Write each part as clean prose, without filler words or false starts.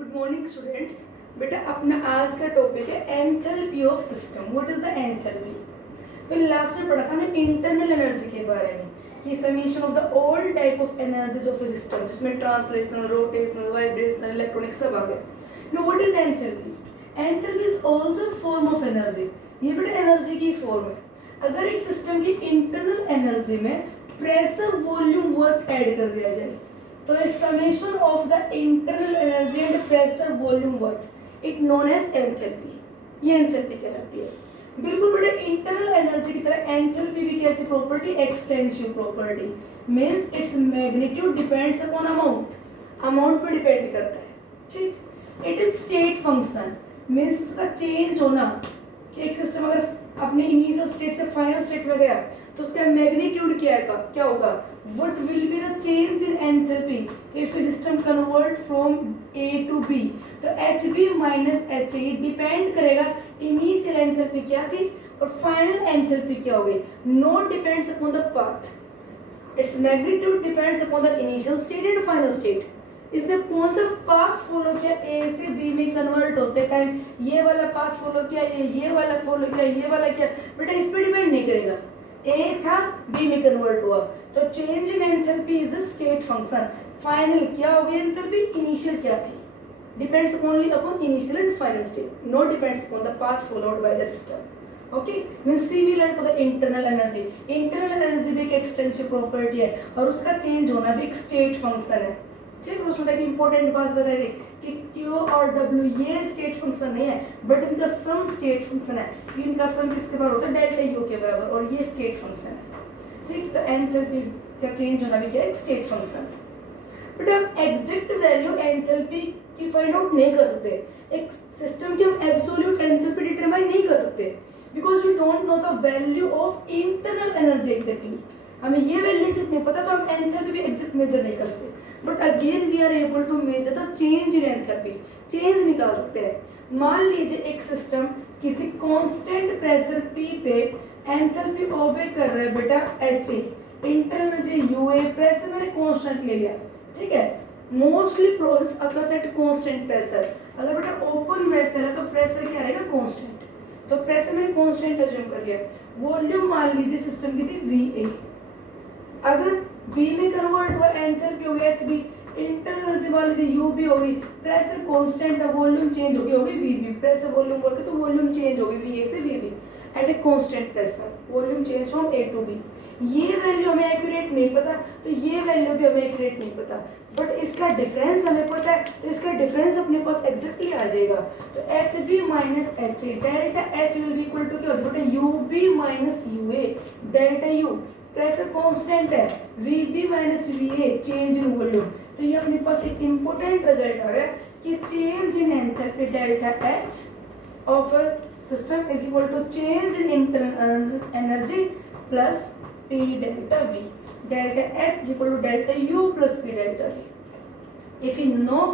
Good morning students. बेटा अपना आज का टॉपिक है enthalpy of system. What is the enthalpy? तो लास्ट में पढ़ा था हमने इंटरनल एनर्जी के बारे में, कि summation of the all type of energies of a system, जिसमें ट्रांसलेशनल, रोटेशनल, वाइब्रेशनल, इलेक्ट्रॉनिक सब आ गए। Know what is enthalpy? Enthalpy is also form of energy. ये बेटा एनर्जी की फॉर्म है। अगर एक सिस्टम की इंटरनल एनर्जी में प्रेशर, वॉल्यूम, वर्क ऐड कर दिया जाए तो a summation of the internal energy and pressure volume work it known as enthalpy। ये एंथैल्पी कहलाती है। बिल्कुल बेटा इंटरनल एनर्जी की तरह एंथैल्पी भी कैसी property? Extensive property. Means it's magnitude depends upon amount पे डिपेंड करता है। ठीक। It is state function. Means इसका चेंज होना, कि एक सिस्टम अगर अपने इनिशियल स्टेट से फाइनल स्टेट में गया तो उसका मैग्नीट्यूड क्या होगा? What will be the change in enthalpy if a system convert from A to B? तो HB minus HA डिपेंड करेगा इनिशियल एंथैल्पी क्या थी और फाइनल एंथैल्पी क्या होगी। No depends upon the path, its magnitude depends upon the initial state and final state. इसने कौन सा पाथ फॉलो किया? ए से बी में कन्वर्ट होते टाइम ये वाला पाथ फॉलो किया, ये वाला फॉलो किया, ये वाला किया। बेटा इस पे डिपेंड नहीं करेगा। ए था, बी में कन्वर्ट हुआ, तो change in enthalpy is a state function. Final क्या हो गई एंथैल्पी? इनिशियल क्या थी? Depends only upon initial and final state, no depends upon the path followed by the system. Okay, means similar to the internal energy. Internal energy भी एक extensive property है और उसका चेंज होना भी एक स्टेट फंक्शन है। ठीक है, उसमें एक इंपॉर्टेंट बात बताई थी कि Q और W ये स्टेट फंक्शन नहीं है, बट इनका सम स्टेट फंक्शन है। इनका सम किसके बराबर होता है? डेल्टा U के बराबर, और ये स्टेट फंक्शन है। ठीक, तो एंथैल्पी का चेंज होना भी क्या है? एक स्टेट फंक्शन। बट हम एग्जैक्ट वैल्यू एंथैल्पी की फाइंड आउट नहीं कर सकते। एक सिस्टम की हम एब्सोल्यूट एंथैल्पी डिटरमाइन नहीं कर सकते, because we don't know the value of internal energy exactly. हमें ये वैल्यू एग्जैक्ट नहीं पता, तो हम एंथैल्पी भी एग्जैक्ट मेजर नहीं कर सकते। But again we are able to measure the change in enthalpy, change निकाल सकते हैं। मान लीजिए एक सिस्टम किसी कांस्टेंट प्रेशर P पे एंथैल्पी ओबे कर रहा है बेटा HA, internal energy UA, pressure मैंने कांस्टेंट ले लिया। ठीक है, mostly process occurs at constant pressure. अगर बेटा ओपन वेसल है तो प्रेशर क्या रहेगा? कांस्टेंट। तो प्रेशर मैंने कांस्टेंट अज्यूम कर लिया। वॉल्यूम मान लीजिए सिस्टम की थी VA, अगर B में कन्वर्ट हुआ एंथैल्पी हो गया HB, इंटरनल एनर्जी मान लीजिए UB होगी, प्रेशर कांस्टेंट है, वॉल्यूम चेंज होगी VB। प्रेशर वॉल्यूम वर्क है तो वॉल्यूम चेंज होगी VA से VB at a constant pressure, volume change from A to B। ये वैल्यू हमें एक्यूरेट नहीं पता, तो ये वैल्यू भी हमें एक्यूरेट नहीं पता, बट इसका डिफरेंस हमें पता है, तो इसका डिफरेंस अपने पास एग्जैक्टली आ जाएगा। तो HB minus HA, delta H will be equal to क्या हो जाएगा? UB minus UA, delta U। Pressure constant है, VB minus VA, change in volume. तो ये अपने पास एक इंपॉर्टेंट रिजल्ट आ गया कि change in enthalpy delta H of a system is equal to change in internal energy plus P delta V. Delta H is equal to delta U plus P delta V. If we know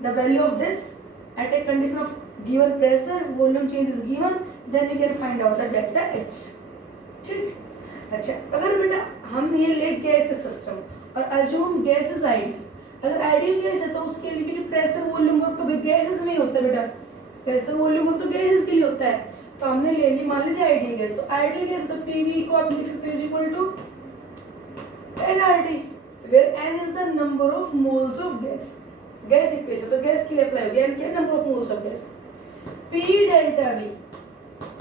the value of this at a condition of given pressure, volume change is given, then we can find out the delta H. ठीक। अच्छा, अगर बेटा हम ये ले gas system और assume gas is ideal. अगर ideal gas है तो उसके लिए प्रेशर वॉल्यूम वर्क तो गैसेस में ही होता है बेटा। प्रेशर वॉल्यूम वर्क तो गैसेस के लिए होता है। तो हमने ले ली मान लीजिए आइडियल गैस, तो आइडियल गैस तो PV को आप लिख सकते हो equal to nRT, where n is the number of moles of gas। Gas equation तो गैस के लिए अप्लाई होगी, n क्या? Number of moles of gas. P delta V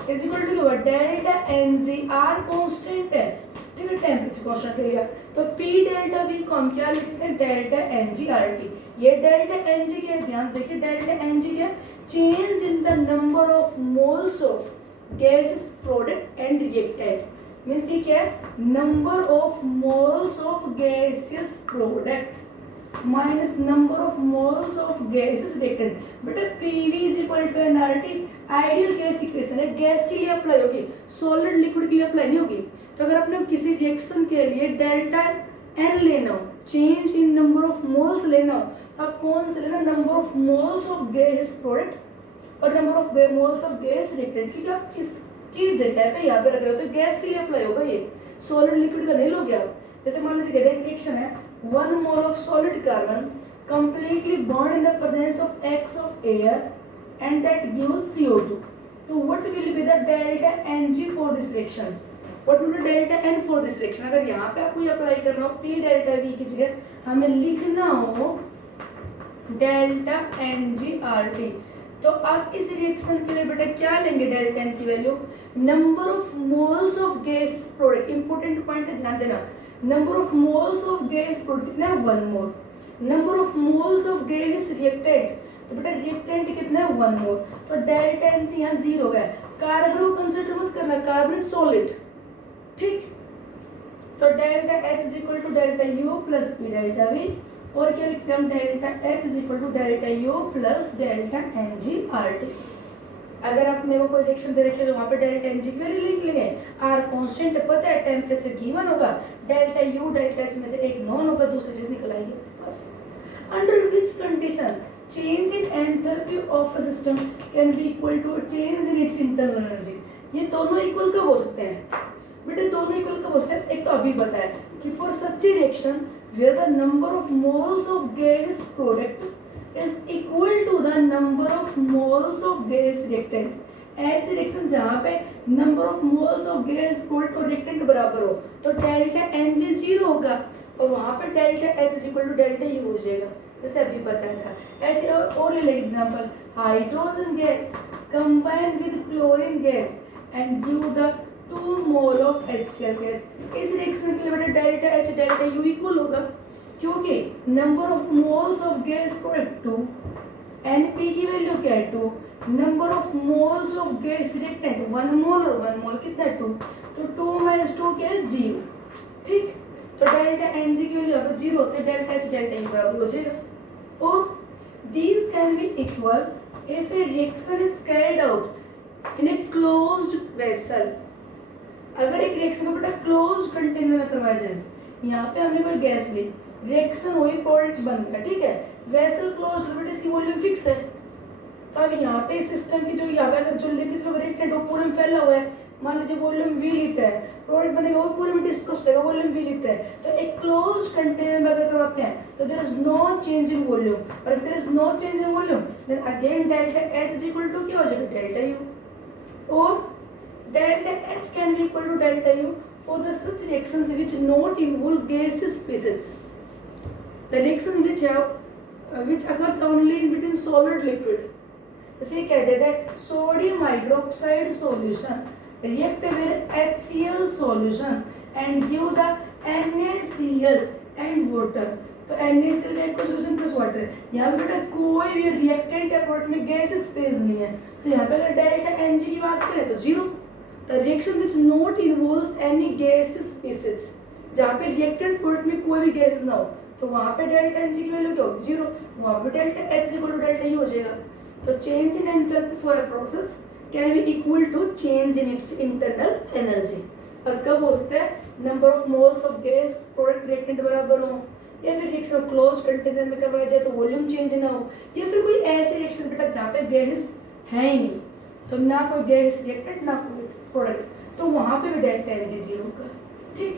is equal to delta Ng, R constant है, ठीक है, temperature constant ले लिया, तो P डेल्टा V को हम क्या लिख सकते हैं? Delta Ng RT। ये डेल्टा Ng क्या है? ध्यान से देखिए, डेल्टा Ng क्या है? Change in the number of moles of gases product and reactant. Means ये क्या है? Number of moles of gases product minus number of moles of gases reactant. बेटा PV is equal to nRT, ideal gas equation है, gas के लिए apply होगी, solid liquid के लिए अप्लाई नहीं होगी। तो अगर आपने किसी रिएक्शन के लिए डेल्टा N लेना हो, change in number of moles लेना हो, तो आप कौन से लेना? Number of moles of gas product और number of moles of gas reactant, क्योंकि आप किसकी जगह पे यहाँ पे रख रहे हो तो गैस के लिए अप्लाई होगा। ये सॉलिड लिक्विड का नहीं लोगे आप। जैसे मान लीजिए एक रिएक्शन है, 1 mole of solid carbon completely burned in the presence of X of air and that gives CO2. So what will be the delta Ng for this reaction? What will be delta N for this reaction? अगर यहाँ पे आपको ये apply करना हो P delta V की जगह हमें लिखना हो डेल्टा NgRT, तो आप इस रिएक्शन के लिए बेटा क्या लेंगे डेल्टा N की value? Number of moles of gas product, important point है ध्यान देना, number of moles of gas product कितना है 1 mole, number of moles of gas reactant, तो बेटा रिएक्टेंट कितना है 1 मोल, तो डेल्टा N से यहाँ 0 है। कार्बन को कंसीडर मत करना, कार्बन इज सॉलिड, ठीक, तो delta H is equal to delta U plus P delta V, और क्या लिखते हैं हम delta H is equal to delta U plus delta NgRT। अगर आपने वो कोई रिएक्शन दे रखी है तो वहाँ पे डेल्टा Ng की वैल्यू लिख लेंगे, R कांस्टेंट पता है, टेम्परेचर गिवन होगा, डेल्टा U डेल्टा H में से एक नॉन होगा, दूसरी चीज निकल आएगी बस। Under which condition change in enthalpy of a system can be equal to change in its internal energy? ये दोनों इक्वल कब हो सकते हैं बेटे? दोनों इक्वल कब हो सकते हैं? एक तो अभी बताया कि for such A reaction where the number of moles of gas product is equal to the number of moles of gas reactant, ऐसे रिएक्शन जहाँ पे number of moles of gas product और रिएक्टेंट बराबर हो तो डेल्टा Ng 0 होगा और वहाँ पे delta H is equal to delta U हो जाएगा, जैसे अभी बताया था। ऐसे और ले लें example, hydrogen gas combine with chlorine gas and give the 2 mole of HCl gas. इस रिएक्शन के लिए बेटा delta H delta U equal होगा क्योंकि number of moles of gas product 2, Np की वैल्यू क्या है 2, number of moles of gas reactant 1 मोल और 1 मोल कितना है 2, तो 2 माइनस 2 क्या है 0, ठीक, तो डेल्टा Ng की वैल्यू अब 0 होते हैं, डेल्टा H डेल्टा U बराबर हो जाएगा। और these can be equal if a reaction is carried out in a closed vessel। अगर एक रिएक्शन को बेटा क्लोज्ड कंटेनर में करवाया जाए, यहाँ पे हमने कोई गैस ली, रिएक्शन हुई, प्रोडक्ट बन गया, ठीक है, वेसल क्लोज्ड है, इसकी वॉल्यूम फिक्स है, तो अब यहाँ पे सिस्टम की जो यहाँ पे अगर जो लिक्विड रिएक्टेंट वो पूरे में फैला हुआ है, मान लीजिए वॉल्यूम V लीटर है, प्रोडक्ट बनेगा वो पूरे में डिस्पर्स रहेगा, वॉल्यूम V लीटर है, तो एक क्लोज्ड कंटेनर में अगर करवाते हैं तो there is no change in volume, और if there is no change in volume then again delta H is equal to क्या हो जाएगा डेल्टा U, और delta H can be equal to delta U for the such reactions which not involve gaseous species, the reaction which occurs only in between solid liquid। जैसे कह दिया जाए sodium hydroxide solution react with HCl solution and give the NaCl and water, तो NaCl का solution plus water, यहाँ पे बेटा कोई भी रिएक्टेंट या प्रोडक्ट में गैस स्पेस नहीं है, तो यहाँ पे अगर डेल्टा Ng की बात करें तो 0, the reaction which not involves any gas species, जहाँ पे रिएक्टेंट प्रोडक्ट में कोई भी गैसेस ना हो तो वहाँ पे डेल्टा Ng की वैल्यू क्या होगी 0, वहाँ पे delta H equal to delta U हो जाएगा। तो change in enthalpy for a process can be equal to change in its internal energy, और कब हो सकता है? Number of moles of gas product reactant बराबर हो, या फिर रिएक्शन क्लोज्ड कंटेनर में करवाया जाए तो वॉल्यूम चेंज ना हो, या फिर कोई ऐसे रिएक्शन बेटा जहाँ पे गैस है ही नहीं, तो ना कोई गैस रिएक्टेंट ना कोई प्रोडक्ट, तो वहाँ पे भी डेल्टा Ng 0 का, ठीक।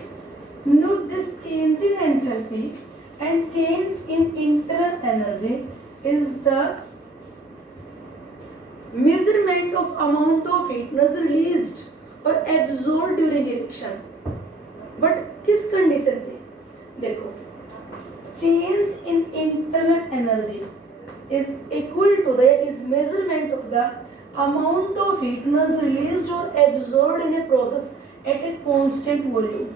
Note this change in enthalpy and change in internal energy is the measurement of amount of heat released or absorbed during reaction, but किस कंडीशन पे? देखो, change in internal energy is equal to the is measurement of the amount of heat released or absorbed in a process at a constant volume।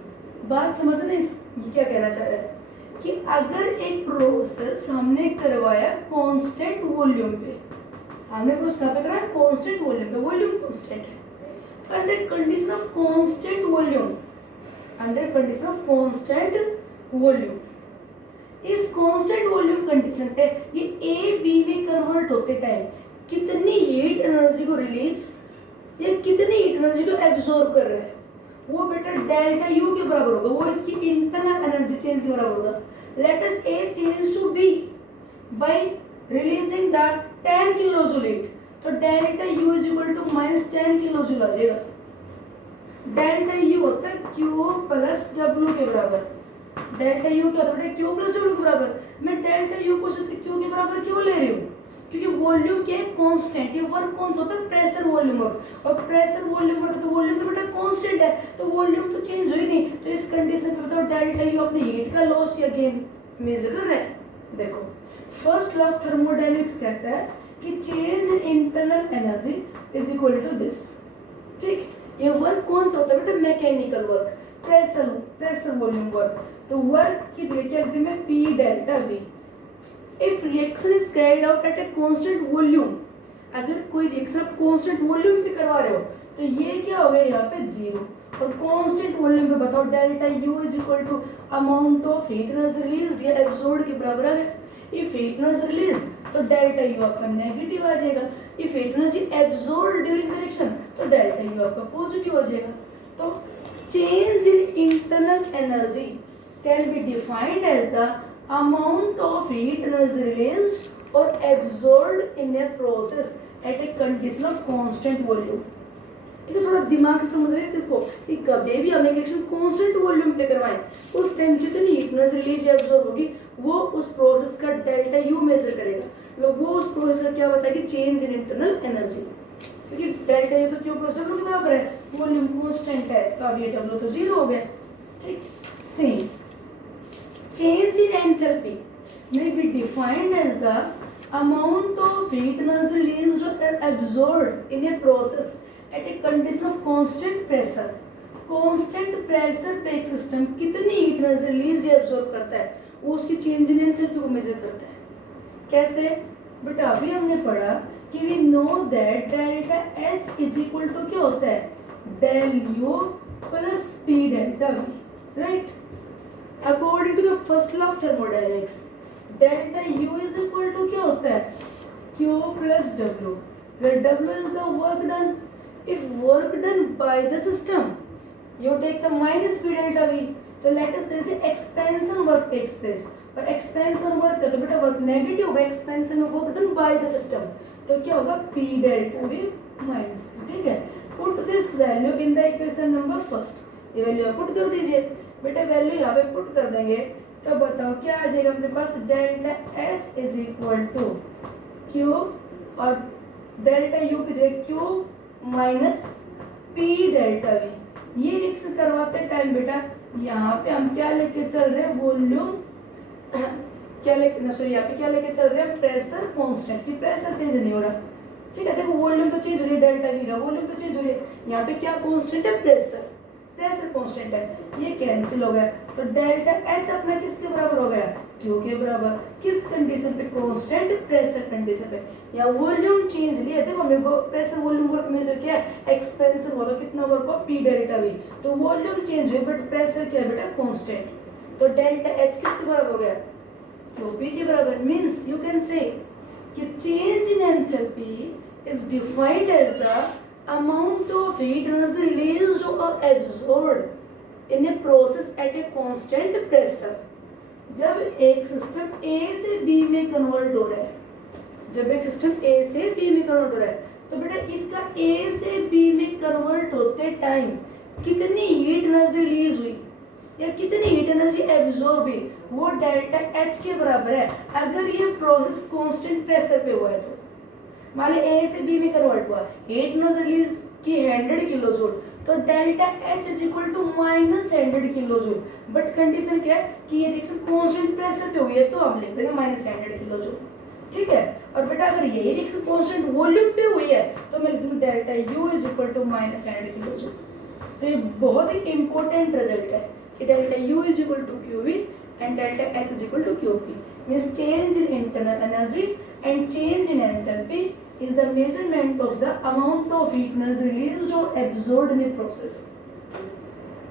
बात समझना, ये क्या कहना चाह रहा है कि अगर एक प्रोसेस हमने करवाया कांस्टेंट वॉल्यूम पे, हमने कुछ कहाँ पे कराया कांस्टेंट वॉल्यूम पे, वॉल्यूम कांस्टेंट है, तो under condition of constant volume, under condition of constant volume, इस कांस्टेंट वॉल्यूम कंडीशन पे ये ए बी में कन्वर्ट होते टाइम कितनी हीट एनर्जी को रिलीज या कितनी हीट एनर्जी को एब्जॉर्ब कर रहा है, वो बेटा डेल्टा यू के बराबर होगा, वो इसकी इंटरनल एनर्जी चेंज के बराबर होगा। Let us A change to B by releasing the 10 kilojoule heat, तो delta U is equal to -10 kilojoule आ जाएगा। डेल्टा यू होता है क्यू प्लस डब्ल्यू के बराबर, डेल्टा यू क्या होता है क्यू प्लस डब्ल्यू के बराबर। मैं डेल्टा यू को क्यू के बराबर क्यों ले रही हूँ, क्योंकि वॉल्यूम क्या है कांस्टेंट, ये वर्क कौन सा होता है प्रेशर वॉल्यूम वर्क, और प्रेशर वॉल्यूम वर्क तो वॉल्यूम तो बेटा कांस्टेंट है, तो वॉल्यूम तो चेंज हो ही नहीं। तो इस कंडीशन पे बताओ डेल्टा यू अपने हीट का लॉस या गेन मेजर कर रहा है। देखो फर्स्ट लॉ ऑफ थर्मोडायनेमिक्स कहता है कि change in internal energy is equal to this. ठीक, ये वर्क कौन सा होता है बेटा mechanical work, pressure volume work. तो वर्क की जगह क्या लिखते हैं P delta V. If reaction is carried out at a constant volume, अगर कोई रिएक्शन आप कांस्टेंट वॉल्यूम पे करवा रहे हो तो ये क्या हो गया यहाँ पे जीरो, और कांस्टेंट वॉल्यूम पे बताओ delta U is equal to amount of heat energy released या एब्जॉर्ब्ड के बराबर आ गया। इफ हीट एनर्जी रिलीज तो डेल्टा यू आपका नेगेटिव आ जाएगा, if heat energy absorbed during the reaction तो डेल्टा यू आपका पॉजिटिव आ जाएगा। तो change in internal energy can be defined as the amount of heat energy released or absorbed in a process at a condition of constant volume। ठीक है, थोड़ा दिमाग से समझ रहे हैं इसको कि कभी भी हमें रिएक्शन कांस्टेंट वॉल्यूम पे करवाएं उस टाइम जितनी हीट एनर्जी रिलीज या एब्जॉर्ब होगी वो उस प्रोसेस का डेल्टा यू मेजर करेगा, मतलब वो उस प्रोसेस का क्या बताएगी चेंज इन इंटरनल एनर्जी, क्योंकि डेल्टा यू तो क्यू प्लस डब्ल्यू के बराबर है, वॉल्यूम कांस्टेंट है तो अब ये डब्ल्यू तो जीरो हो गया। ठीक, same change in enthalpy may be defined as the amount of heat energy released or absorbed in a process at a condition of constant pressure। constant pressure पे एक सिस्टम कितनी हीट एनर्जी रिलीज या absorb करता है वो उसकी change in enthalpy को measure करता है। कैसे बेटा अभी हमने पढ़ा कि we know that delta H is equal to क्या होता है del U plus P delta V, right. According to the first law of thermodynamics, delta U is equal to क्या होता है Q plus W, where W is the work done. If work done by the system, you take the minus P delta V. तो let us say expansion work takes place, और expansion work है तो बेटा work negative होगा, expansion work done by the system, तो क्या होगा P delta V minus Q। ठीक है, put this value in the equation number first। ये वैल्यू पुट कर दीजिए बेटा, वैल्यू यहाँ पे पुट कर देंगे तो बताओ क्या आ जाएगा अपने पास delta H is equal to Q और डेल्टा यू की जगह Q minus P delta V. ये रिएक्शन करवाते टाइम बेटा यहाँ पे हम क्या लेके चल रहे हैं वॉल्यूम क्या लेके सॉरी यहाँ पे क्या लेके चल रहे हैं प्रेशर कांस्टेंट, की प्रेशर चेंज नहीं हो रहा। ठीक है, देखो वॉल्यूम तो चेंज हो रही है डेल्टा वी रहा, वॉल्यूम तो चेंज हो रही है, यहाँ पे क्या कांस्टेंट है प्रेशर कांस्टेंट है, ये कैंसिल हो गया तो डेल्टा एच अपना किसके बराबर हो गया क्यू के बराबर। किस कंडीशन पे कांस्टेंट प्रेशर कंडीशन पे, या वॉल्यूम चेंज लिया देखो हमने वो प्रेशर वॉल्यूम वर्क मेजर किया है एक्सपेंशन वाला कितना वर्क हो पी डेल्टा वी, तो वॉल्यूम चेंज हुई बट प्रेशर क्या बेटा कांस्टेंट, तो डेल्टा एच किसके बराबर हो गया क्यू पी के बराबर। मींस यू कैन से कि change in enthalpy is defined as the amount of heat energy released or absorbed in a process at a constant pressure। जब एक सिस्टम A से B में कन्वर्ट हो रहा है, जब एक सिस्टम A से B में कन्वर्ट हो रहा है तो बेटा इसका A से B में कन्वर्ट होते टाइम कितनी हीट एनर्जी रिलीज हुई या कितनी हीट एनर्जी एब्जॉर्ब हुई वो डेल्टा एच के बराबर है। अगर ये प्रोसेस कांस्टेंट प्रेशर पे हुआ है तो मान लीजिए ए से बी में कन्वर्ट हुआ, हीट एनर्जी रिलीज की 100 किलो जूल, तो delta H is equal to minus 100 kilo joule, but condition क्या है कि ये रिएक्शन कांस्टेंट प्रेशर पे हुई है तो हम लिख देंगे माइनस 100 किलो जूल। ठीक है, और बेटा अगर यही रिएक्शन कांस्टेंट वॉल्यूम पे हुई है तो मैं लिख दूंगी delta U is equal to minus 100 kilo joule. तो ये बहुत ही इंपॉर्टेंट रिजल्ट है कि delta U is equal to Q V and delta H is equal to Q P. Means change in internal energy and change in enthalpy is the measurement of the amount of heat energy released or absorbed in a process.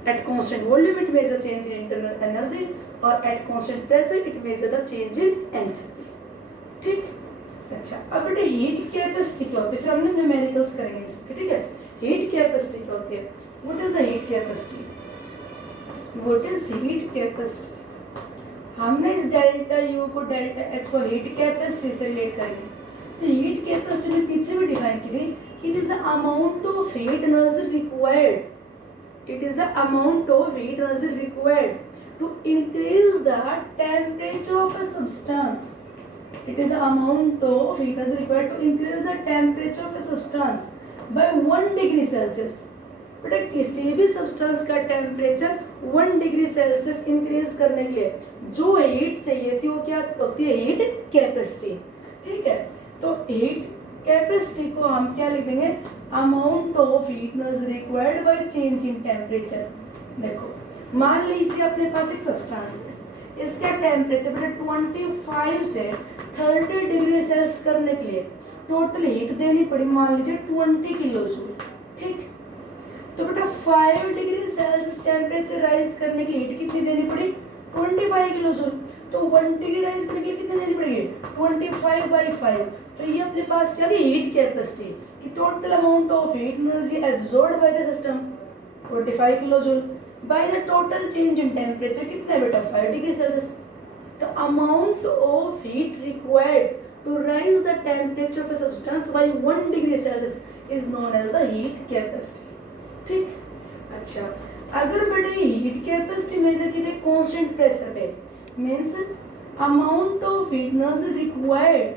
At constant volume it measures change in internal energy or at constant pressure it measures the change in enthalpy। ठीक, अच्छा अब बेटे heat capacity क्या होती है, फिर हमने numericals करेंगे इसके। ठीक है, हीट कैपेसिटी क्या होती है, what is the heat capacity, what is heat capacity. हमने इस डेल्टा यू को डेल्टा एच को हीट कैपेसिटी से रिलेट करेंगे, तो हीट कैपेसिटी ने पीछे भी डिफाइन की थी कि it is the amount of heat energy required, it is the amount of heat energy required to increase the temperature of a substance. It is the amount of heat is required to increase the temperature of a substance by 1 degree Celsius. बेटा किसी भी substance का temperature 1 degree Celsius increase करने के लिए जो heat चाहिए थी वो क्या होती है, हीट कैपेसिटी. ठीक है, तो हीट कैपेसिटी को हम क्या लिख देंगे, amount of heat is required by change in temperature. देखो मान लीजिए अपने पास एक सब्सटेंस है, इसका टेम्परेचर बेटा 25 से 30 डिग्री सेल्सियस करने के लिए टोटल हीट देनी पड़ी मान लीजिए 20 किलो जूल. ठीक, तो बेटा 5 डिग्री सेल्सियस टेम्परेचर राइज करने की हीट कितनी देनी पड़ी, 25 किलो जूल. तो 1 डिग्री राइज करने के लिए कितनी देनी पड़ेगी, 25/5. तो ये अपने पास क्या है, हीट कैपेसिटी कि total amount of heat energy absorbed bye the system 25 kilo joule by the total change in temperature कितना है बेटा, 5 degree Celsius. The amount of heat required to raise the temperature of a substance by 1 degree Celsius is known as the heat capacity. ठीक, अच्छा अगर बेटे heat capacity measure कीजिए constant pressure पे, means amount of heat energy required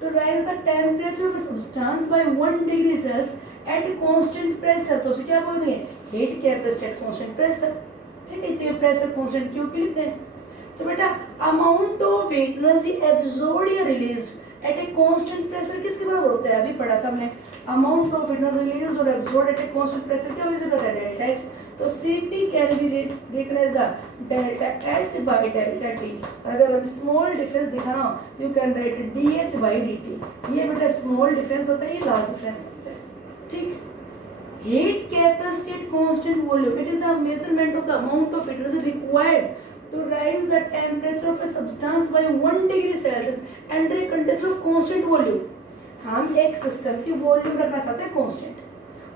to raise the temperature of a substance by 1 degree Celsius at constant pressure. तो उसे क्या बोलते हैं, heat capacity at constant pressure. ठीक है, तो ये प्रेशर कांस्टेंट क्यों लिखते हैं. तो बेटा amount of heat energy absorbed या released at a constant pressure किसके बराबर होता है, अभी पढ़ा था हमने. Amount of heat energy released और absorbed at a constant pressure क्या वजह से पता है, डेल्टा एच. तो Cp can be written as the delta H by delta T. अगर हम स्मॉल डिफरेंस दिखाना you can write dH by dt. ये बेटा स्मॉल डिफरेंस होता है, ये लार्ज डिफरेंस होता है. ठीक, heat capacity at constant volume, it is the measurement of the amount of heat energy required to raise the temperature of a substance by 1 degree Celsius under a condition of constant volume. हम एक system की volume रखना चाहते हैं constant,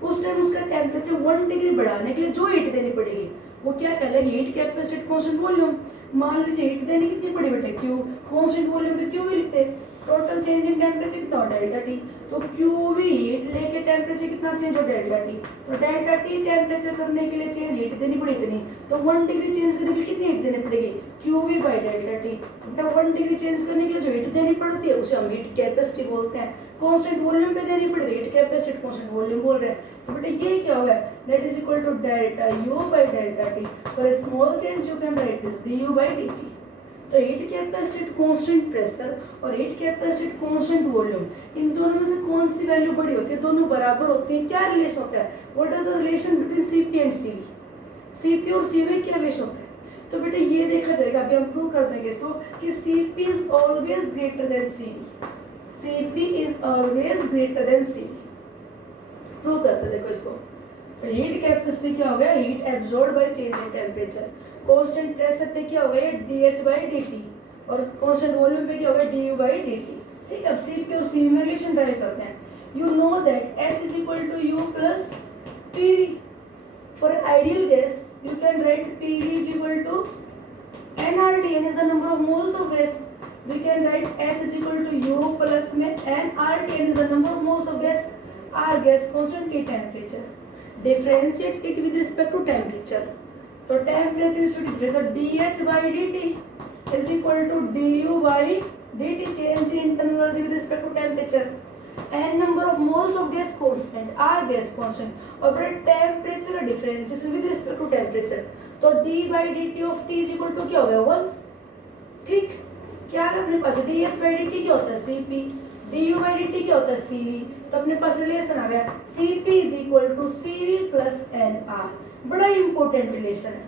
उस time उसका temperature 1 degree बढ़ाने के लिए जो हीट देनी पड़ेगी वो क्या कहलाएगी, heat capacity at constant volume. मान लीजिए हीट देनी कितनी पड़ी बेटे, क्यू. कांस्टेंट वॉल्यूम तो क्यू भी लिखते हैं. टोटल चेंज इन टेम्परेचर कितना हो, डेल्टा टी. तो क्यू भी हीट लेके टेम्परेचर कितना चेंज हो, डेल्टा टी. तो डेल्टा टी टेम्परेचर करने के लिए चेंज हीट देनी पड़ी इतनी, तो 1 डिग्री चेंज करने के लिए कितनी हीट देनी पड़ेगी, क्यू भी बाई डेल्टा टी. बेटा 1 डिग्री चेंज करने के लिए जो हीट देनी पड़ती है उसे हम हीट कैपेसिटी बोलते हैं. कांस्टेंट वॉल्यूम पे देनी पड़ी तो हीट कैपेसिटी कांस्टेंट वॉल्यूम बोल रहे हैं. तो बेटा ये क्या होगा, that is equal to delta U by delta T. For a small change you can write this D U by D T. तो हीट कैपेसिटी कांस्टेंट प्रेशर और हीट कैपेसिटी कांस्टेंट वॉल्यूम, इन दोनों में से कौन सी वैल्यू बड़ी होती है, दोनों बराबर होती हैं. क्या रिलेशन होता है, what is the relation between Cp and Cv. Cp और Cv क्या रिलेशन होता है, तो बेटा ये देखा जाएगा. अभी हम प्रूव कर देंगे इसको कि Cp is always greater than Cv. Cp is always greater than Cv. Prove करते देखो इसको. हीट कैपेसिटी क्या हो गया, heat absorbed by change in temperature. Constant pressure पे क्या हो गया, ये dH बाई dt. और कांस्टेंट वॉल्यूम पे क्या हो गया, du बाई dt. ठीक, अब Cp और Cv में रिलेशन ड्राइव करते हैं. You know that H is equal to U plus PV. For ideal gas you can write PV is equal to nRT. n is the number of moles of gas. We can write H is equal to U plus में nRT. n is the number of moles of gas. R gas constant T temperature. Differentiate it with respect to temperature. तो temperature is तो dH by dt is equal to du by dt. Change in internal energy with respect to temperature. n number of moles of gas constant, r gas constant, और फिर temperature का difference with respect to temperature. तो d by dt of t is equal to क्या हो गया, 1. ठीक, क्या है अपने पास, dH बाई dt क्या होता है, Cp. du बाई dt क्या होता है, Cv. तो अपने पास रिलेशन आ गया, Cp is equal to Cv plus nR. बड़ा इंपॉर्टेंट रिलेशन है.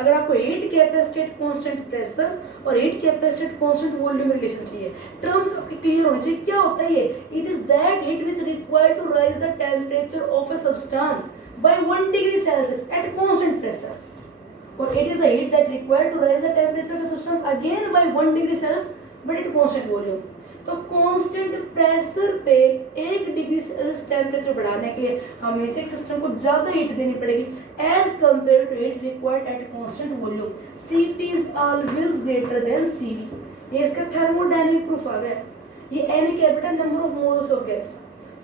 अगर आपको heat capacity at constant pressure और heat capacity at constant volume relation चाहिए, टर्म्स आपके क्लियर होने चाहिए. क्या होता है ये, it is that heat which required to raise the temperature of a substance by 1 degree Celsius at constant pressure, और it is the heat that required to raise the temperature of a substance again by 1 degree Celsius but at constant volume. तो constant pressure पे 1 degree Celsius temperature बढ़ाने के लिए हमेशा एक system को ज्यादा हीट देनी पड़ेगी as compare to heat required at constant volume. Cp is always greater than Cv. ये इसका थर्मोडायनेमिक प्रूफ आ गया. ये n capital number of moles of gas.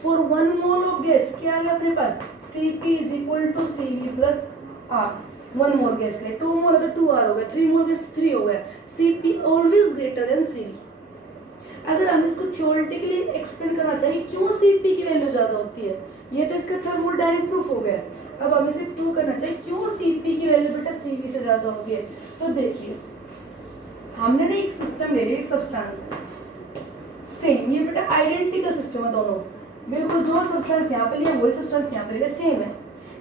For 1 mole of gas क्या आ गया अपने पास, Cp is equal to Cv plus R. 1 mole gas के लिए, 2 मोल है तो 2R हो गया, 3 मोल गैस 3 हो गया। Cp always greater than Cv। अगर हम इसको थ्योरेटिकली एक्सप्लेन करना चाहिए क्यों Cp की वैल्यू ज़्यादा होती है, ये तो इसका थर्मोडायनेमिक प्रूफ हो गया। अब हमें सिर्फ प्रूव करना चाहिए क्यों Cp की वैल्यू बेटा Cv से ज़्यादा होती है। तो देखिए हमने ना एक सिस्टम ले लिया, एक सब्सटेंस सेम, ये बेटा आइडेंटिकल सिस्टम है दोनों, बिल्कुल जो सब्सटेंस यहाँ पे लिया वही सब्सटेंस यहाँ पे लिया, सेम है।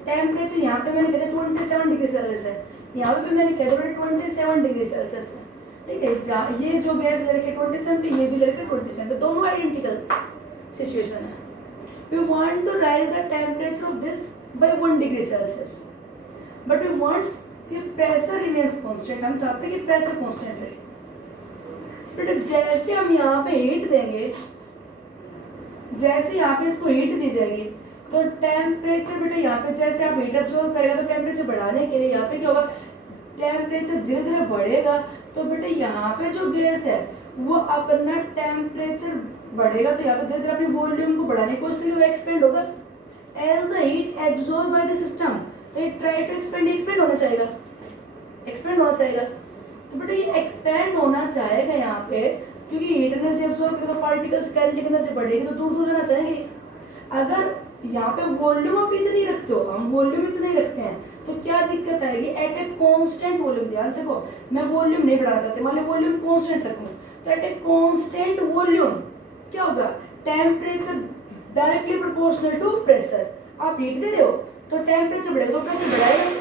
टेम्परेचर यहाँ पे मैंने कह दिया 27 डिग्री सेल्सियस है, यहाँ पे मैंने कह दिया 27 डिग्री सेल्सियस है, ठीक है। ये जो गैस लड़के 27 पे, ये भी लड़के 27 पे, दोनों आइडेंटिकल सिचुएशन है। We want to raise the temperature of this by 1 degree Celsius, but we want कि pressure remains constant, हम चाहते हैं कि pressure constant रहे। बट जैसे हम यहाँ पे हीट देंगे, जैसे यहाँ पे इसको हीट दी जाएगी तो टेम्परेचर बेटा यहाँ पे जैसे आप हीट एब्जॉर्ब करेगा तो टेम्परेचर बढ़ाने के लिए यहाँ पे क्या होगा, टेम्परेचर धीरे धीरे बढ़ेगा। तो बेटा यहाँ पे जो गैस है वो अपना टेम्परेचर बढ़ेगा तो यहाँ पे धीरे धीरे अपनी वॉल्यूम को बढ़ाने की कोशिश करेगी, वो एक्सपेंड होगा as the heat absorb by the system. तो ये ट्राई टू एक्सपेंड होना चाहेगा, एक्सपेंड होना चाहेगा। तो बेटा ये एक्सपेंड होना चाहेगा यहाँ पे, क्योंकि हीट एनर्जी एब्जॉर्ब करेगा तो पार्टिकल्स काइनेटिक एनर्जी बढ़ेगी तो दूर दूर जाना चाहेंगे। अगर यहाँ पे वॉल्यूम आप इतनी रखते हो, हम वॉल्यूम इतने ही रखते हैं, तो क्या दिक्कत आएगी, एट ए कांस्टेंट वॉल्यूम। ध्यान देखो, मैं वॉल्यूम नहीं बढ़ाना चाहती, मान लो वॉल्यूम कांस्टेंट रखूं, तो एट ए कांस्टेंट वॉल्यूम क्या होगा, temperature directly proportional to pressure. आप हीट दे रहे हो तो टेम्परेचर बढ़ेगा तो प्रेशर बढ़ाएगा,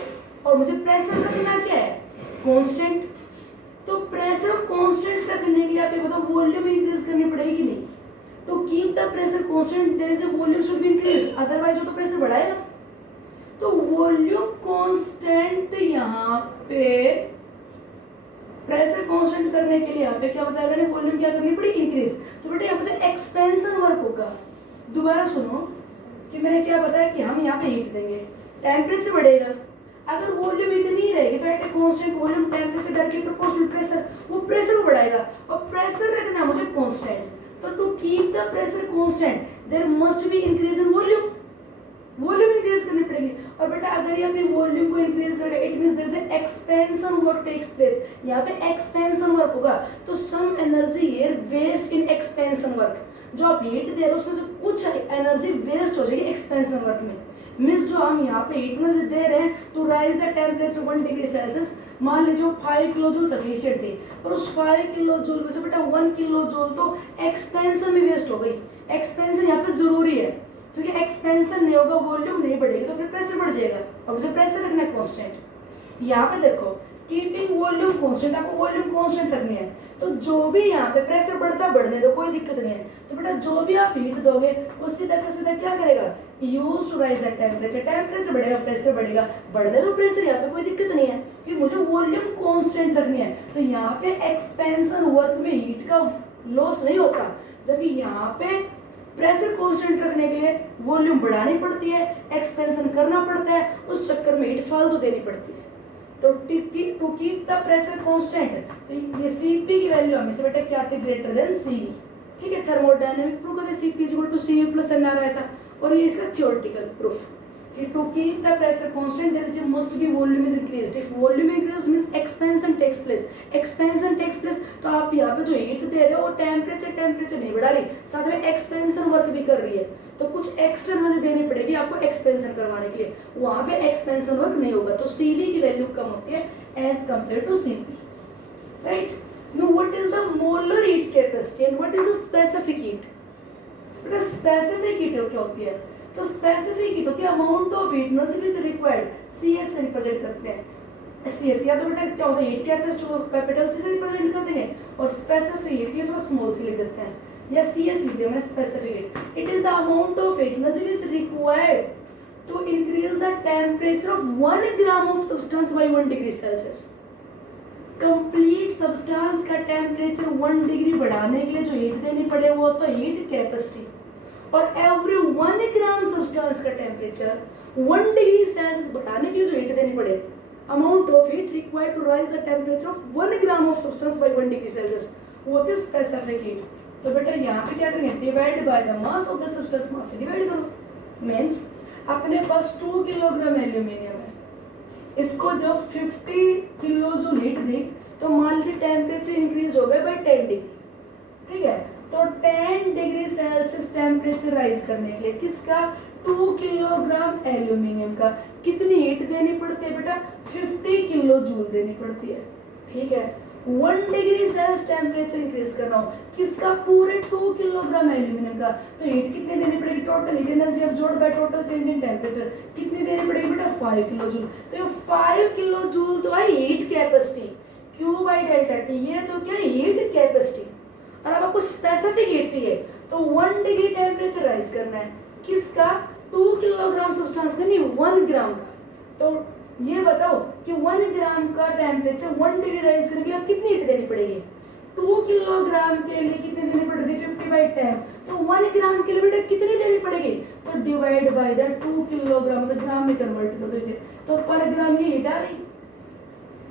और मुझे प्रेशर रखना क्या है, कांस्टेंट। तो प्रेशर कांस्टेंट रखने के लिए आप ये बताओ वॉल्यूम इंक्रीज करनी पड़ेगी कि नहीं। To keep the pressure constant, there is a volume should be increased, otherwise वो तो प्रेशर बढ़ाएगा। तो वॉल्यूम कांस्टेंट यहाँ पे प्रेशर कांस्टेंट करने के लिए यहाँ पे क्या बताया मैंने, वॉल्यूम क्या करनी पड़ी, इंक्रीज। तो बेटा यहाँ पे तो एक्सपेंशन वर्क होगा। दोबारा सुनो कि मैंने क्या बताया कि हम यहाँ पे हीट देंगे, टेम्परेचर बढ़ेगा। अगर वॉल्यूम इतनी रहेगी तो at a constant volume temperature directly proportional pressure, वो प्रेशर को बढ़ाएगा, और प्रेशर रखना मुझे कांस्टेंट। तो to keep the pressure constant there must be increase in volume, volume increase करनी पड़ेगी। और बेटा अगर ये अपनी वॉल्यूम को इंक्रीज करेगा, it means there is an expansion work takes place. यहाँ पे एक्सपेंशन वर्क होगा, तो some energy here waste in expansion work. जो आप हीट दे रहे हो उसमें से कुछ एनर्जी वेस्ट हो जाएगी एक्सपेंशन वर्क में। मीन्स जो हम यहाँ पे हीट में से दे रहे हैं to raise the temperature 1 degree Celsius, मान लीजिए 5 किलो जूल सफिशिएंट थी, और उस 5 किलो जूल में से बेटा 1 किलो जूल तो एक्सपेंशन में वेस्ट हो गई। एक्सपेंशन यहाँ पे जरूरी है, क्योंकि एक्सपेंशन नहीं होगा, वॉल्यूम नहीं बढ़ेगी तो फिर प्रेशर बढ़ जाएगा, और मुझे प्रेशर रखना है कांस्टेंट। यहाँ पे देखो कीपिंग वॉल्यूम कांस्टेंट, आपको वॉल्यूम कांस्टेंट रखनी है। तो जो भी यहाँ पे प्रेशर बढ़ता बढ़ने दो, कोई दिक्कत नहीं है। तो बेटा जो भी आप हीट दोगे वो सीधा का सीधा क्या करेगा, use to raise the temperature. Temperature बढ़ेगा, प्रेशर बढ़ेगा, बढ़ने दो प्रेशर, यहाँ पे कोई दिक्कत नहीं है, क्योंकि मुझे वॉल्यूम कांस्टेंट रखनी है। तो यहाँ पे एक्सपेंशन वर्क में हीट का लॉस नहीं होता, जबकि यहाँ पे प्रेशर कांस्टेंट रखने के लिए वॉल्यूम बढ़ानी पड़ती है, एक्सपेंशन करना पड़ता है, उस चक्कर में हीट फालतू देनी पड़ती है। तो to keep the pressure constant, तो ये Cp की वैल्यू हमेशा बेटा क्या आती है, ग्रेटर देन Cv। ठीक है, थर्मोडायनेमिक प्रूफ करके Cp = Cv + n आ रहा था, और ये इसका थ्योरेटिकल प्रूफ कि to keep the pressure constant there must be volume is increased. If volume increased means expansion takes place, expansion takes place. तो आप यहाँ पे जो हीट दे रहे हो वो टेम्परेचर नहीं बढ़ा रही, साथ में एक्सपेंशन वर्क भी कर रही है, तो कुछ एक्स्ट्रा एनर्जी देनी पड़ेगी आपको एक्सपेंशन करवाने के लिए, वहाँ पे एक्सपेंशन वर्क नहीं होगा। तो Cv की वैल्यू कम होती है as compare to Cp, right. Now what is the molar heat capacity and what is the specific heat? बेटा स्पेसिफिक हीट क्या होती है, तो स्पेसिफिक हीट होती है amount of heat energy which required, CS से रिप्रेजेंट करते हैं। CS या तो बेटा क्या होता है, हीट कैपेसिटी को कैपिटल C से रिप्रेजेंट कर देंगे, और स्पेसिफिक हीट के लिए थोड़ा स्मॉल c लिख देते हैं, या CS लिख दिया मैं specific heat. It is the amount of heat energy which required to increase the temperature of 1 gram of substance by 1 degree Celsius. Complete substance का टेम्परेचर 1 डिग्री बढ़ाने के लिए जो हीट देनी पड़े वो तो हीट कैपेसिटी, और एवरी 1 ग्राम सब्सटेंस का टेम्परेचर 1 डिग्री सेल्सियस बढ़ाने के लिए जो हीट देनी पड़े, amount of heat required to raise the temperature of 1 gram of substance by 1 degree Celsius, वो होती है स्पेसिफिक हीट। तो बेटा यहाँ पे क्या करेंगे, divide by the mass of the substance, mass से डिवाइड करो। मींस अपने पास 2 किलोग्राम एल्यूमिनियम है, इसको जब 50 किलो जूल हीट दी तो मान लीजिए टेम्परेचर इंक्रीज हो गया बाई 10 डिग्री, ठीक है। तो 10 डिग्री सेल्सियस टेम्परेचर राइज करने के लिए किसका 2 किलोग्राम एल्यूमिनियम का कितनी हीट देनी पड़ती है बेटा 50 किलो जूल देनी पड़ती है, ठीक है। 1 डिग्री सेल्सियस टेम्परेचर इंक्रीज करना हो किसका पूरे 2 किलोग्राम एल्यूमिनियम का, तो हीट कितनी देनी पड़ेगी total heat energy absorbed by total change in temperature कितनी देनी पड़ेगी बेटा 5 किलो जूल। तो 5 किलो जूल तो है heat capacity Q by delta T, ये तो क्या हीट कैपेसिटी। और अब आपको स्पेसिफिक हीट चाहिए तो 1 डिग्री टेम्परेचर राइज करना है किसका 2 किलोग्राम सब्सटेंस का, नहीं 1 ग्राम का। तो ये बताओ कि 1 ग्राम का टेम्परेचर 1 डिग्री राइज करने के लिए कितनी हीट देनी पड़ेगी 2 किलोग्राम के लिए कितनी देनी पड़ेगी 50 बाई 10, तो 1 ग्राम के लिए बेटा कितनी देनी पड़ेगी तो डिवाइड बाय द 2 किलोग्राम, मतलब ग्राम में कन्वर्ट कर दो इसे, तो पर ग्राम ये हीट आ रही।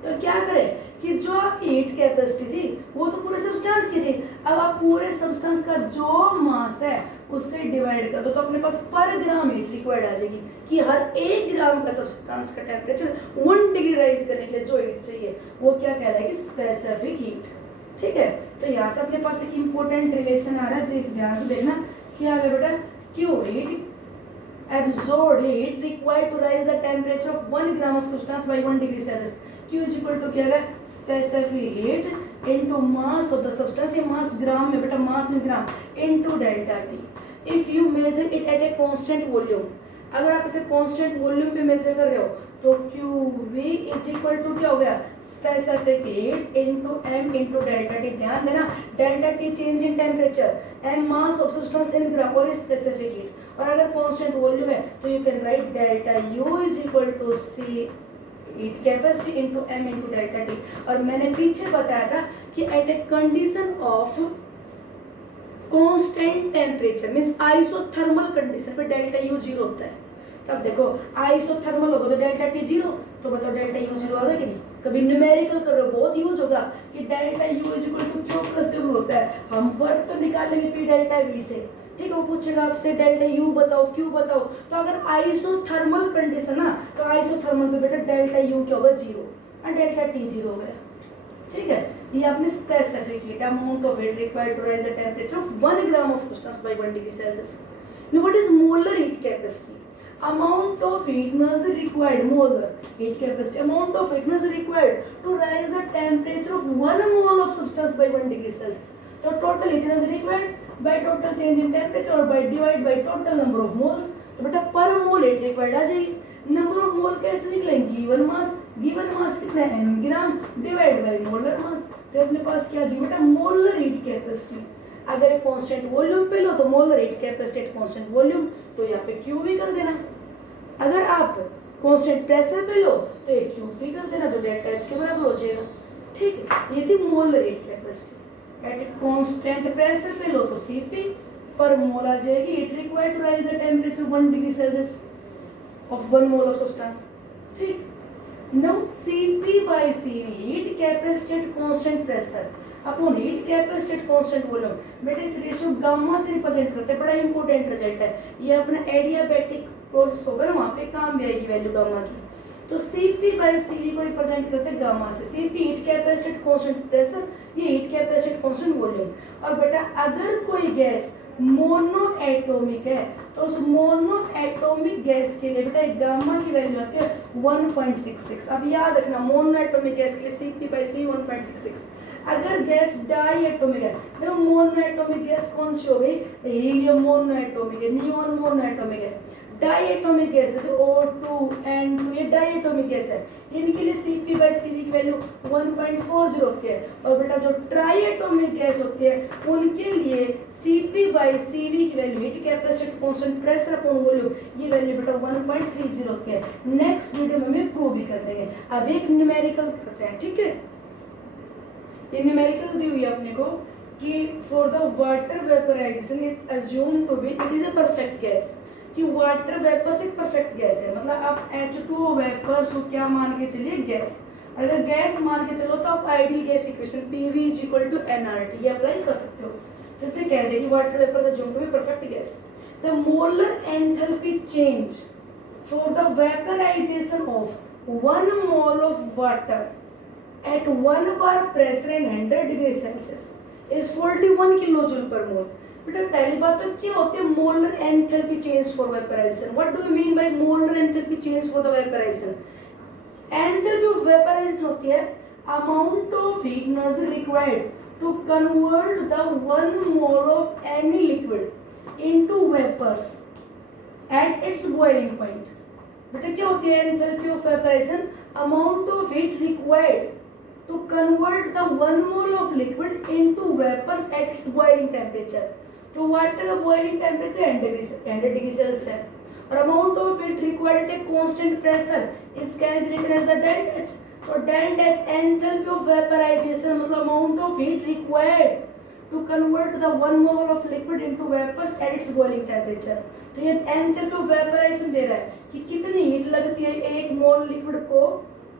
तो क्या करें कि जो हीट कैपेसिटी थी वो तो पूरे सब्सटेंस की थी, अब आप पूरे सब्सटेंस का जो मास है उससे डिवाइड कर दो तो अपने पास पर ग्राम हीट रिक्वायर्ड आ जाएगी कि हर 1 ग्राम का सब्सटेंस का टेम्परेचर 1 डिग्री राइज करने के लिए जो हीट चाहिए वो क्या कहलाएगी स्पेसिफिक हीट, ठीक है। तो यहाँ से अपने पास एक इंपॉर्टेंट रिलेशन आ रहा है, ध्यान से देखना क्या आ गया बेटा क्यों heat absorbed heat required to rise the temperature of 1 gram of substance by 1 degree Celsius. Q is equal to क्या है specific heat into mass of the substance, ये mass ग्राम में बेटा mass in gram into delta T. If you measure it at a constant volume, अगर आप इसे constant volume पे major कर रहे हो तो QV इज इक्वल टू क्या हो गया specific heat into m into delta T. ध्यान देना delta T change in temperature, m mass of substance in gram और स्पेसिफिक हीट। और अगर कांस्टेंट वॉल्यूम है तो you can write delta U is equal to C heat capacity into m into delta T. और मैंने पीछे बताया था कि at a condition of constant temperature means isothermal condition पे डेल्टा U जीरो होता है। तब देखो आइसोथर्मल होगा तो डेल्टा टी जीरो, तो बताओ डेल्टा U जीरो होगा कि नहीं। कभी न्यूमेरिकल कर रहे हो बहुत यूज होगा कि delta U is equal to Q plus W होता है, हम वर्क तो निकाल लेंगे P डेल्टा V से, ठीक है। वो पूछेगा आपसे डेल्टा U बताओ Q बताओ, तो अगर आइसोथर्मल कंडीशन ना तो आइसोथर्मल पे बेटा डेल्टा U क्या होगा जीरो और डेल्टा T जीरो हो गया, ठीक है। ये आपने specific heat amount of heat required to raise the temperature of 1 gram of substance by 1 degree Celsius. Now what is molar heat capacity, amount of heat energy required, molar heat capacity, amount of heat energy required to rise the temperature of 1 mole of substance by 1 degree Celsius. So total heat energy required by total change in temperature or by divide by total number of moles, तो बेटा पर मोल heat required आ जाएगी। Number of mole कैसे निकलेंगे given mass कितना है m gram divide by molar mass, तो अपने पास क्या आ जाएगी बेटा मोलर हीट कैपेसिटी। अगर कांस्टेंट वॉल्यूम पे लो तो molar heat capacity at constant volume, तो यहाँ पे Q भी कर देना। अगर आप कांस्टेंट प्रेशर पे लो तो ये QP कर देना जो डेल्टा H के बराबर हो जाएगा, ठीक है। ये थी molar heat capacity. At constant pressure पे लो तो Cp पर मोल आ जाएगी heat required to raise the temperature 1 degree Celsius of 1 mole of substance, ठीक। Now Cp by Cv heat capacity at constant pressure upon heat capacity at constant volume, बेटा इस ratio gamma से represent करते हैं, बड़ा important result है ये। अपना एडियाबैटिक प्रोसेस होगा ना वहाँ पे काम भी आएगी वैल्यू गामा की। तो Cp by Cv को रिप्रेजेंट करते हैं गामा से। Cp heat capacity at constant pressure, ये heat capacity at constant volume. और बेटा अगर कोई गैस मोनो एटॉमिक है तो उस मोनो एटॉमिक गैस के लिए बेटा गामा की वैल्यू आती है 1.66। अब याद रखना मोनो एटॉमिक गैस के लिए Cp by Cv 1.66। अगर गैस डाई एटॉमिक है तो मोनो एटॉमिक गैस कौन सी हो गई हीलियम मोनो एटॉमिक है, नियॉन मोनो एटॉमिक है। डाई एटॉमिक गैस जैसे O2 N2 ये डाई एटॉमिक गैस है, इनके लिए Cp by Cv की वैल्यू 1.40 होती है। और बेटा जो ट्राई एटॉमिक गैस होती है उनके लिए Cp by Cv की value heat capacity constant pressure upon volume ये वैल्यू बेटा 1.30 होती है। नेक्स्ट वीडियो में हम प्रूव भी कर देंगे। अब एक न्यूमेरिकल करते हैं, ठीक है। ये न्यूमेरिकल दी हुई है अपने को कि for the water vaporization it assume to be it is a perfect gas, कि वाटर वेपर्स एक परफेक्ट गैस है, मतलब आप H2O वेपर्स को क्या मान के चलिए गैस। अगर गैस मान के चलो तो आप ideal gas equation PV is equal to nRT ये अप्लाई कर सकते हो। इसलिए कहते हैं कि water vapours assume to be perfect gas. The molar enthalpy change for the vaporization of 1 mole of water at 1 bar pressure and 100 degree Celsius is 41 kilojoule per mole. बेटा पहली बात तो क्या होती है molar enthalpy change for vaporization. What do you mean by molar enthalpy change for the vaporization? Enthalpy of vaporization होती है amount of heat energy required to convert the 1 mole of any liquid into vapours at its boiling point. बेटा क्या होती है enthalpy of vaporization? Amount of heat required to convert the 1 mole of liquid into vapors at its boiling temperature. तो water का boiling temperature 100 degree Celsius है और amount of heat required at a constant pressure is can be written as the delta H. तो delta H enthalpy of vaporisation मतलब amount of heat required to convert the 1 mole of liquid into vapours at its boiling temperature. तो ये enthalpy of vaporisation दे रहा है कि कितनी heat लगती है एक मोल लिक्विड को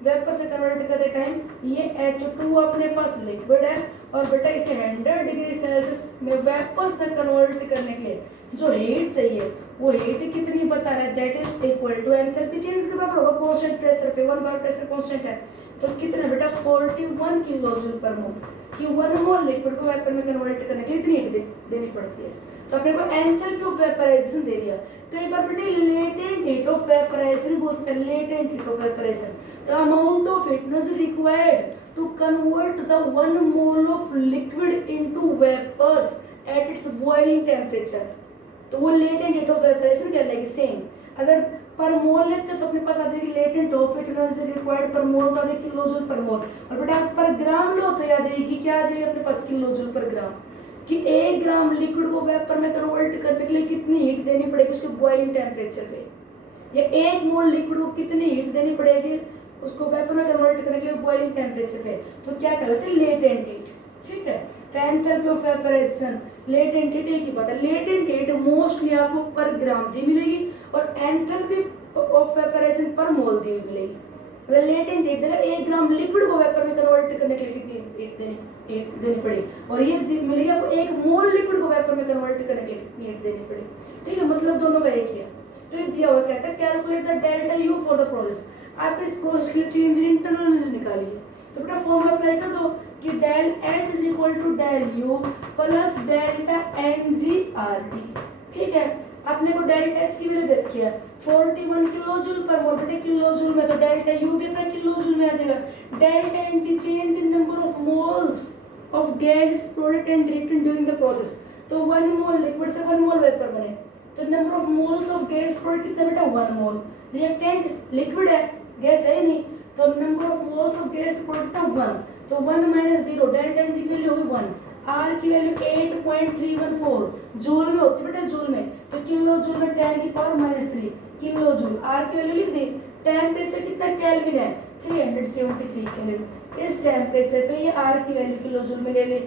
वेपर से कन्वर्ट करते टाइम. ये H2 अपने पास लिक्विड है और बेटा इसे 100 डिग्री सेल्सियस में वेपर से कन्वर्ट करने के लिए जो हीट चाहिए वो हीट कितनी बता रहा है? That is equal to enthalpy change के बराबर होगा कांस्टेंट प्रेशर पे. 1 बार प्रेशर कांस्टेंट है तो कितना बेटा 41 किलोजूल पर मोल कि 1 मोल लिक्विड को वेपर में कन्वर्ट करने के लिए इतनी हीट देनी पड़ती है. तो अपने को एंथैल्पी ऑफ वेपराइजेशन दे दिया. कई बार बेटे लेटेंट हीट ऑफ वेपराइजेशन बोलते हैं. Latent heat of vaporization the amount of heat energy required to convert the 1 mole of liquid into vapours at its boiling temperature. तो वो लेटेंट हीट ऑफ वेपराइजेशन क्या लगेगी? Same. अगर पर मोल लेते तो अपने पास आ जाएगी latent of heat energy required पर मोल तो आ जाएगी किलोजूल पर मोल. और बेटा पर ग्राम लो तो आ जाएगी क्या आ जाएगी अपने पास? किलोजूल पर ग्राम. कि 1 ग्राम लिक्विड को वेपर में कन्वर्ट करने के लिए कितनी हीट देनी पड़ेगी उसके बॉइलिंग टेम्परेचर पे. या 1 मोल लिक्विड को कितनी हीट देनी पड़ेगी उसको वेपर में कन्वर्ट करने के लिए बॉइलिंग टेम्परेचर पे. तो क्या कहते हैं? Latent heat. ठीक है. तो enthalpy of vaporization latent heat एक ही बात है. लेटेंट हीट मोस्टली आपको पर ग्राम दी मिलेगी और एंथैल्पी ऑफ वेपराइजेशन पर मोल दी मिलेगी. लेटेंट हीट देगा 1 ग्राम लिक्विड को वेपर में कन्वर्ट करने के लिए कितनी हीट देनी पड़ी और ये मिलेगी आपको 1 मोल लिक्विड को वेपर में कन्वर्ट करने के लिए कितनी हीट देनी पड़ी. ठीक है. मतलब दोनों का एक ही है. तो ये दिया हुआ कहता है calculate the delta U for the process. आप इस प्रोसेस के लिए चेंज इन इंटरनल एनर्जी निकालिए. तो बेटा फॉर्मूला अप्लाई कर दो कि del H is equal to del U plus delta n g R T. ठीक है. अपने को डेल्टा एच की वैल्यू दे रखी है 41 किलोजूल पर मोल. बेटे किलोजूल में तो डेल्टा यू भी अपना किलोजूल में आ जाएगा. Delta n g change in number of moles of gas product and return during the process. तो 1 मोल लिक्विड से 1 मोल वेपर बने तो number of moles of gas product कितना बेटा? 1 मोल. रिएक्टेंट लिक्विड है गैस है नहीं तो number of moles of gas product था 1. तो 1 माइनस 0 डेल्टा एन जी की वैल्यू होगी 1. आर की वैल्यू 8.314 जूल में होती है बेटा. जूल में तो किलो जूल में 10 की पावर -3 किलो जूल. आर की वैल्यू लिख दी. टेम्परेचर कितना केल्विन है? 373 केल्विन. इस टेम्परेचर पे ये आर की वैल्यू किलो जूल में ले ली.